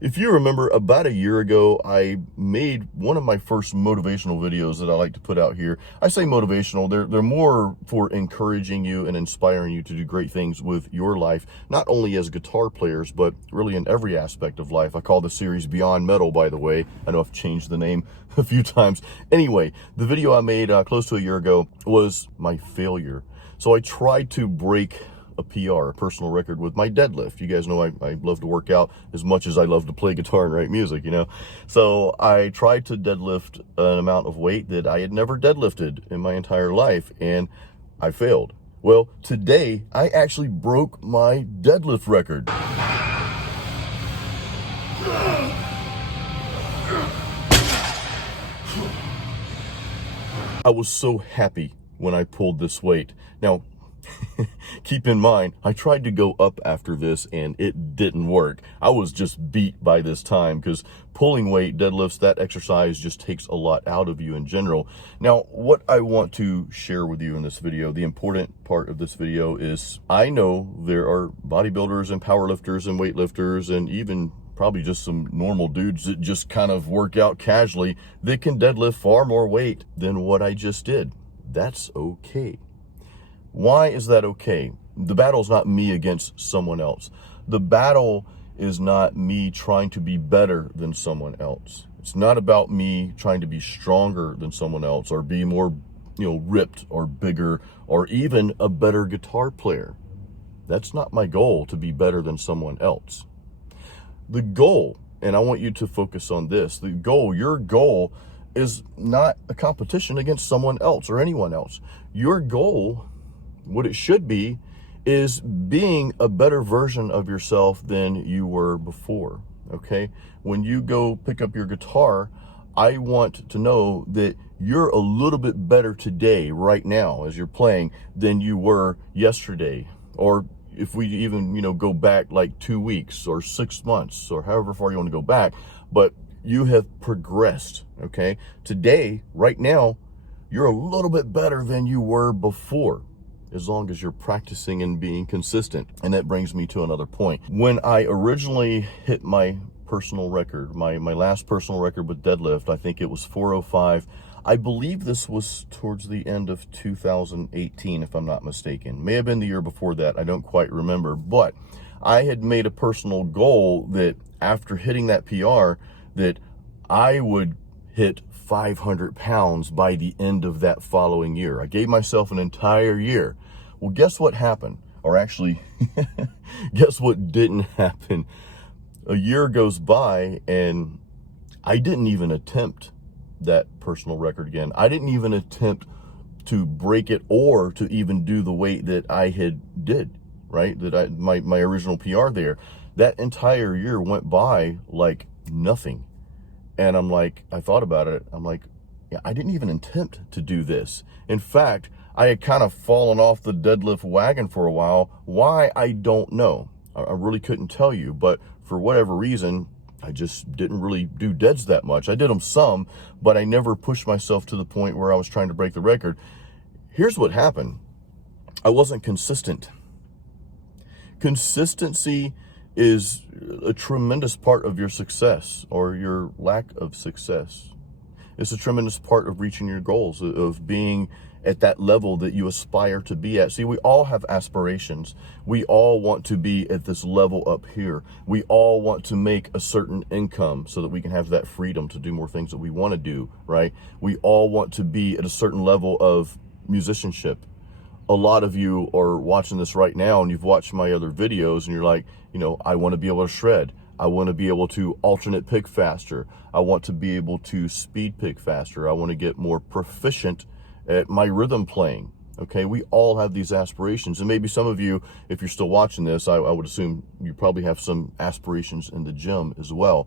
If you remember, about a year ago, I made one of my first motivational videos that I like to put out here. I say motivational, they're more for encouraging you and inspiring you to do great things with your life, not only as guitar players, but really in every aspect of life. I call the series Beyond Metal, by the way. I know I've changed the name a few times. Anyway, the video I made close to a year ago was my failure. So I tried to break a PR, a personal record, with my deadlift. You guys know I love to work out as much as I love to play guitar and write music, you know. So I tried to deadlift an amount of weight that I had never deadlifted in my entire life, and I failed. Well, today I actually broke my deadlift record. I was so happy when I pulled this weight. Now, keep in mind, I tried to go up after this and it didn't work. I was just beat by this time because pulling weight, deadlifts, that exercise just takes a lot out of you in general. Now, what I want to share with you in this video, the important part of this video is, I know there are bodybuilders and powerlifters and weightlifters and even probably just some normal dudes that just kind of work out casually that can deadlift far more weight than what I just did. That's okay. Why is that okay? The battle's not me against someone else. The battle is not me trying to be better than someone else. It's not about me trying to be stronger than someone else or be more, ripped or bigger or even a better guitar player. That's not my goal, to be better than someone else. The goal, and I want you to focus on this, your goal is not a competition against someone else or anyone else. Your goal, what it should be, is being a better version of yourself than you were before, okay? When you go pick up your guitar, I want to know that you're a little bit better today, right now, as you're playing, than you were yesterday. Or if we even, go back like 2 weeks or 6 months or however far you want to go back, but you have progressed, okay? Today, right now, you're a little bit better than you were before, as long as you're practicing and being consistent. And that brings me to another point. When I originally hit my personal record, my last personal record with deadlift, I think it was 405. I believe this was towards the end of 2018, if I'm not mistaken. May have been the year before that, I don't quite remember. But I had made a personal goal that after hitting that PR, that I would hit 500 pounds by the end of that following year. I gave myself an entire year. Well, guess what happened? Or actually, guess what didn't happen? A year goes by and I didn't even attempt that personal record again. I didn't even attempt to break it or to even do the weight that I had did, right? My original PR there. That entire year went by like nothing. And I'm like, I thought about it. I'm like, yeah, I didn't even attempt to do this. In fact, I had kind of fallen off the deadlift wagon for a while. Why, I don't know. I really couldn't tell you, but for whatever reason, I just didn't really do deads that much. I did them some, but I never pushed myself to the point where I was trying to break the record. Here's what happened. I wasn't consistent. Consistency is a tremendous part of your success or your lack of success. It's a tremendous part of reaching your goals, of being at that level that you aspire to be at. See, we all have aspirations. We all want to be at this level up here. We all want to make a certain income so that we can have that freedom to do more things that we want to do, right? We all want to be at a certain level of musicianship. A lot of you are watching this right now and you've watched my other videos and you're like, I want to be able to shred. I want to be able to alternate pick faster. I want to be able to speed pick faster. I want to get more proficient at my rhythm playing. Okay, we all have these aspirations. And maybe some of you, if you're still watching this, I would assume you probably have some aspirations in the gym as well.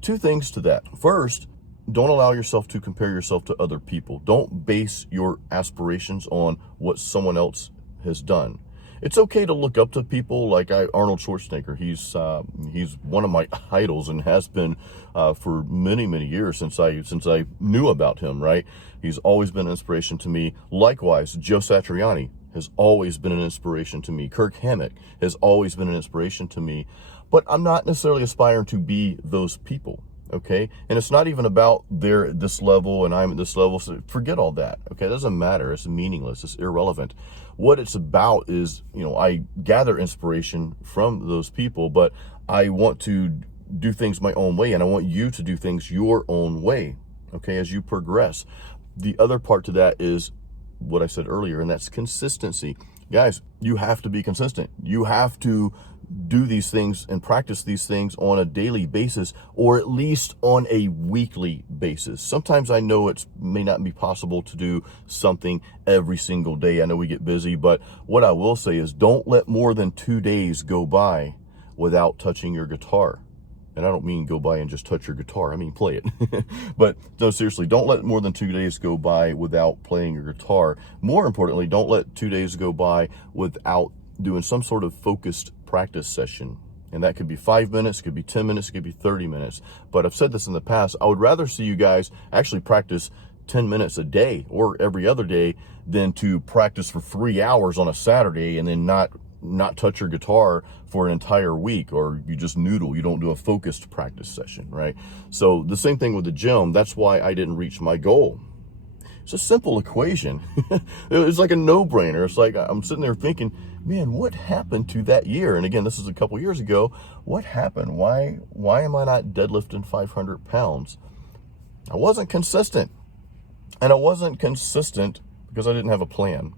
Two things to that. First, don't allow yourself to compare yourself to other people. Don't base your aspirations on what someone else has done. It's okay to look up to people like Arnold Schwarzenegger. He's one of my idols and has been for many, many years since I knew about him, right? He's always been an inspiration to me. Likewise, Joe Satriani has always been an inspiration to me. Kirk Hammett has always been an inspiration to me. but I'm not necessarily aspiring to be those people. Okay. And it's not even about they're at this level and I'm at this level. So forget all that. Okay. It doesn't matter. It's meaningless. It's irrelevant. What it's about is, I gather inspiration from those people, but I want to do things my own way. And I want you to do things your own way. Okay. As you progress. The other part to that is what I said earlier, and that's consistency. Guys, you have to be consistent. You have to do these things and practice these things on a daily basis, or at least on a weekly basis. Sometimes I know it may not be possible to do something every single day. I know we get busy, but what I will say is don't let more than 2 days go by without touching your guitar. And I don't mean go by and just touch your guitar. I mean, play it. But no, seriously, don't let more than 2 days go by without playing your guitar. More importantly, don't let 2 days go by without doing some sort of focused practice session. And that could be 5 minutes, could be 10 minutes, could be 30 minutes. But I've said this in the past, I would rather see you guys actually practice 10 minutes a day or every other day than to practice for 3 hours on a Saturday and then not touch your guitar for an entire week, or you just noodle. You don't do a focused practice session, right? So the same thing with the gym. That's why I didn't reach my goal. It's a simple equation. It's like a no-brainer. It's like I'm sitting there thinking, man, what happened to that year? And again, this is a couple years ago. What happened? Why am I not deadlifting 500 pounds? I wasn't consistent. And I wasn't consistent because I didn't have a plan.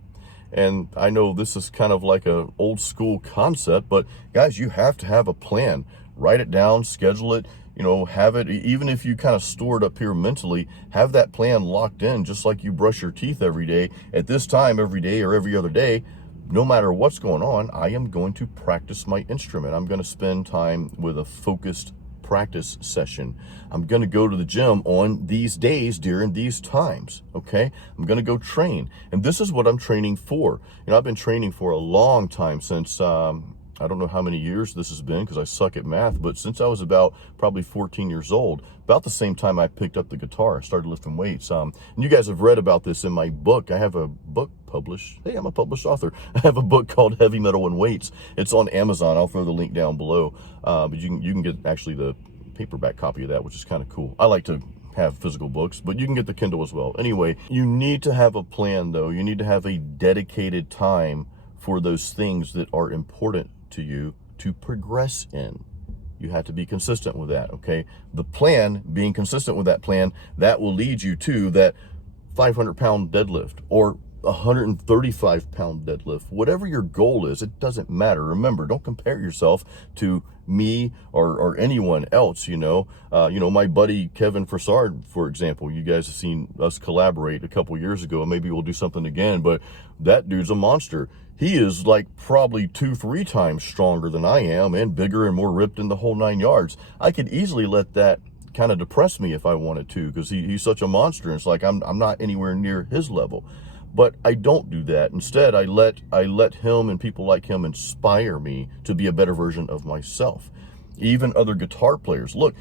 And I know this is kind of like an old school concept, but guys, you have to have a plan. Write it down, schedule it, have it, even if you kind of store it up here mentally, have that plan locked in, just like you brush your teeth every day. At this time, every day or every other day, no matter what's going on, I am going to practice my instrument. I'm going to spend time with a focused practice session. I'm going to go to the gym on these days during these times. Okay. I'm going to go train. And this is what I'm training for. I've been training for a long time since, I don't know how many years this has been because I suck at math, but since I was about probably 14 years old, about the same time I picked up the guitar, I started lifting weights. And you guys have read about this in my book. I have a book published. Hey, I'm a published author. I have a book called Heavy Metal and Weights. It's on Amazon. I'll throw the link down below. But you can get actually the paperback copy of that, which is kind of cool. I like to have physical books, but you can get the Kindle as well. Anyway, you need to have a plan though. You need to have a dedicated time for those things that are important to you to progress in. You have to be consistent with that, okay? The plan, being consistent with that plan, that will lead you to that 500-pound deadlift or 135-pound deadlift. Whatever your goal is, it doesn't matter. Remember, don't compare yourself to me or anyone else, my buddy Kevin Frassard, for example. You guys have seen us collaborate a couple years ago, and maybe we'll do something again, but that dude's a monster. He is like probably 2-3 times stronger than I am and bigger and more ripped in the whole 9 yards. I could easily let that kind of depress me if I wanted to, because he's such a monster. It's like I'm not anywhere near his level. But I don't do that. Instead, I let him and people like him inspire me to be a better version of myself. Even other guitar players. Look,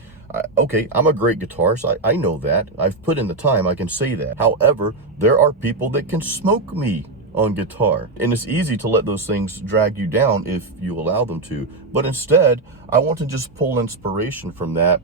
okay, I'm a great guitarist. I know that. I've put in the time. I can say that. However, there are people that can smoke me on guitar. And it's easy to let those things drag you down if you allow them to. But instead, I want to just pull inspiration from that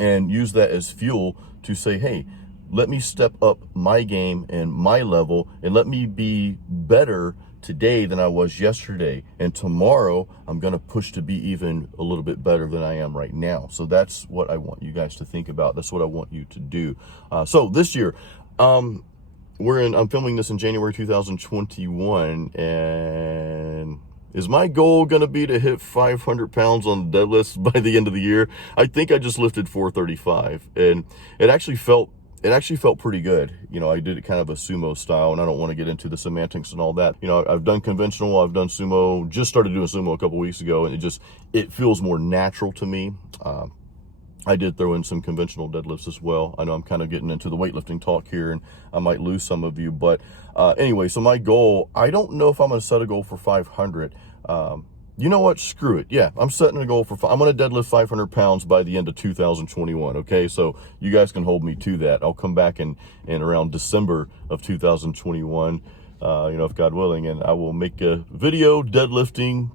and use that as fuel to say, hey, let me step up my game and my level, and let me be better today than I was yesterday. And tomorrow, I'm going to push to be even a little bit better than I am right now. So that's what I want you guys to think about. That's what I want you to do. So this year, I'm filming this in January 2021, and is my goal going to be to hit 500 pounds on the deadlifts by the end of the year? I think I just lifted 435, and it actually felt pretty good. I did it kind of a sumo style, and I don't want to get into the semantics and all that. I've done conventional, I've done sumo, just started doing sumo a couple weeks ago, and it feels more natural to me. I did throw in some conventional deadlifts as well. I know I'm kind of getting into the weightlifting talk here, and I might lose some of you, but anyway, so my goal, I don't know if I'm going to set a goal for 500. You know what? Screw it. Yeah, I'm setting a goal I'm going to deadlift 500 pounds by the end of 2021. Okay, so you guys can hold me to that. I'll come back in around December of 2021, if God willing, and I will make a video deadlifting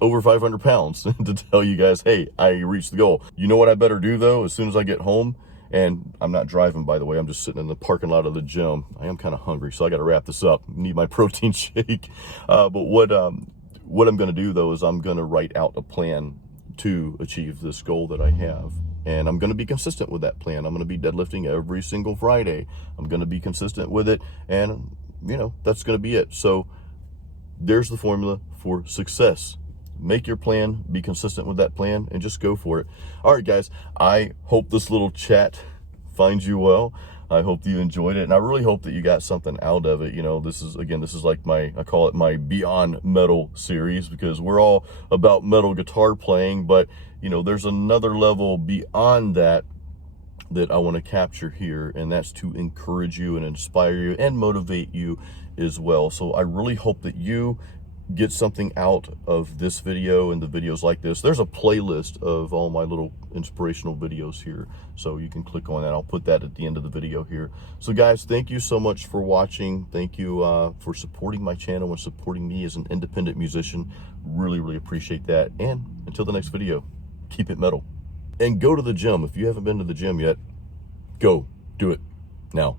over 500 pounds to tell you guys, hey, I reached the goal. You know what I better do though? As soon as I get home, and I'm not driving, by the way, I'm just sitting in the parking lot of the gym. I am kind of hungry, so I got to wrap this up. Need my protein shake. But what I'm going to do though is I'm going to write out a plan to achieve this goal that I have. And I'm going to be consistent with that plan. I'm going to be deadlifting every single Friday. I'm going to be consistent with it. And, you know, that's going to be it. So there's the formula for success. Make your plan, be consistent with that plan, and just go for it. All right, guys, I hope this little chat finds you well. I hope that you enjoyed it, and I really hope that you got something out of it. You know, this is like I call it my Beyond Metal series, because we're all about metal guitar playing, but, you know, there's another level beyond that I want to capture here, and that's to encourage you and inspire you and motivate you as well. So I really hope that you get something out of this video and the videos like this. There's a playlist of all my little inspirational videos here, so you can click on that. I'll put that at the end of the video here. So guys, thank you so much for watching. Thank you for supporting my channel and supporting me as an independent musician. Really appreciate that. And until the next video, keep it metal. And go to the gym. If you haven't been to the gym yet, go do it now.